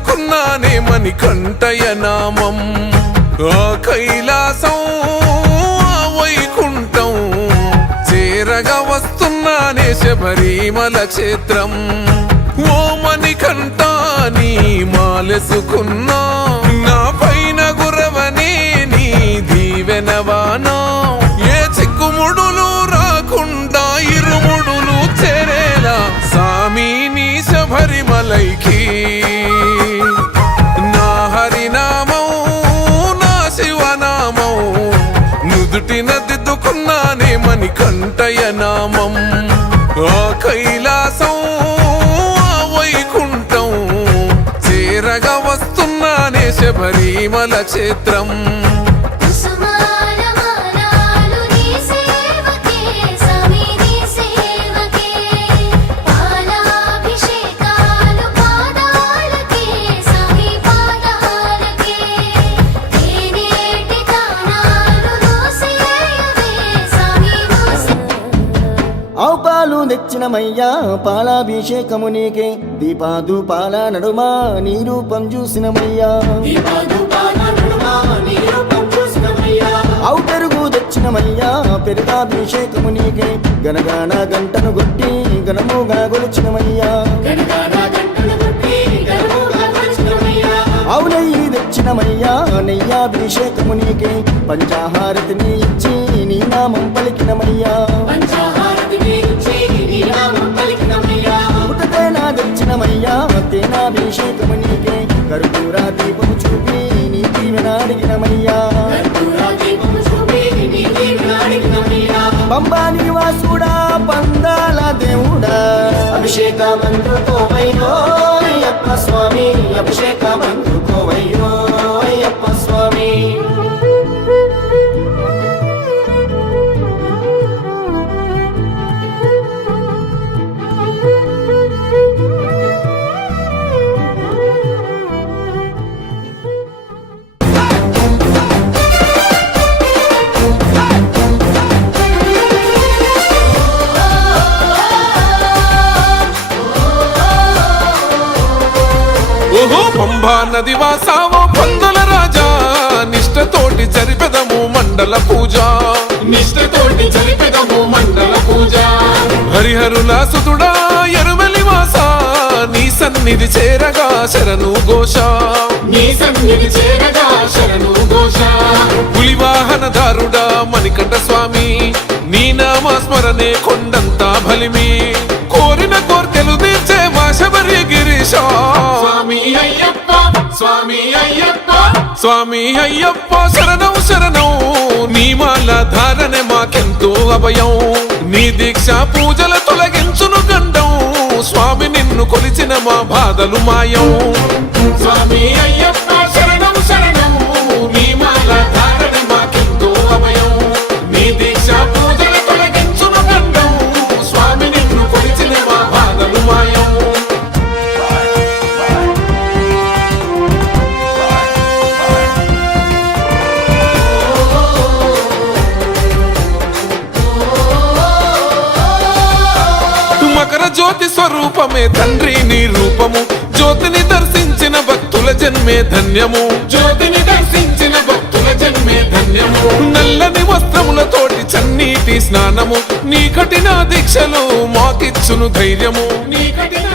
దిద్దుకున్నానే మణికంఠయ నామం ఆ కైలాసం ఆ వైకుంఠం చేరగా వస్తున్నానే శబరిమల క్షేత్రం ఓ మణికంఠ నీ మాలెసుకున్నా నా పైన గురవనే నీ దీవెనవానా ఏ చిక్కుముడులు రాకుండా ఇరుముడులు చేరేలా సామి నీ శబరిమలైకి నా హరినామం నా శివనామం నుదుటిన దిద్దుకున్నానే మణికంఠయ నామం ఆ కైలాసం ఆ వైకుంఠం చేరగా వస్తున్నానే శబరిమల క్షేత్రం పాలు తెచ్చినమయ్యా పాలాభిషేకము నీకే దీపాదుపాల నడుమా నీ రూపం చూసినమయ్యా ఆవు పెరుగు తెచ్చినమయ్యా పెరుగాభిషేకము నీకే గనగాన గంటను కొట్టి గనముగా గొలిచినమయ్యా ఆవు నెయ్యి తెచ్చినమయ్యా నెయ్యాభిషేకము నీకే పంచాహారతిని ఇచ్చి నీ నామం పలికినమయ్యా పుట్టతేనా తెచ్చినమయ్యా తేనాభిషేకము నీకే కర్పూరా దీపము చూపి నీ దీవెన అడిగినమయ్యా పంబా నివాసుడా పందాల దేవుడా అభిషేకమందుకోవయ్యో అయ్యప్ప స్వామి అభిషేకమందుకోవయ్యో అయ్యప్ప స్వామి ఓహో పంబా నది వాసావో పందుల రాజా నిష్టతోటి జరిపెదము మండల పూజ నిష్టతోటి జరిపెదము మండల పూజ హరిహరుల సుతుడా ఎరుమెలి వాస నీ సన్నిధి చేరగా శరణు ఘోష నీ సన్నిధి చేరగా శరణు ఘోష పులివాహనదారుడా మణికంఠ స్వామి నీ నామస్మరణే కొండంత బలిమి కోరిన కోర్కెలు తీర్చే మా శబరి గిరీశ స్వామి అయ్యప్ప స్వామి అయ్యప్ప స్వామి అయ్యప్ప శరణం శరణం నీ మాల ధారణే మాకెంతో అభయం నీ దీక్ష పూజల తొలగించును గండం స్వామి నిన్ను కొలిచిన మా బాధలు మాయం స్వామి అయ్యప్ప శరణం శరణం నీ మాల ధారణే మాకెంతో అభయం నీ దీక్ష పూజల తొలగించును గండం స్వామి నిన్ను కొలిచిన మా బాధలు మాయం మకర జ్యోతి స్వరూపమే తండ్రి నీ రూపము జ్యోతిని దర్శించిన భక్తుల జన్మే ధన్యము జ్యోతిని దర్శించిన భక్తుల జన్మే ధన్యము నల్లని వస్త్రములతోటి చన్నీటి స్నానము నీ కఠిన దీక్షలు మాకిచ్చును ధైర్యము నీ కఠిన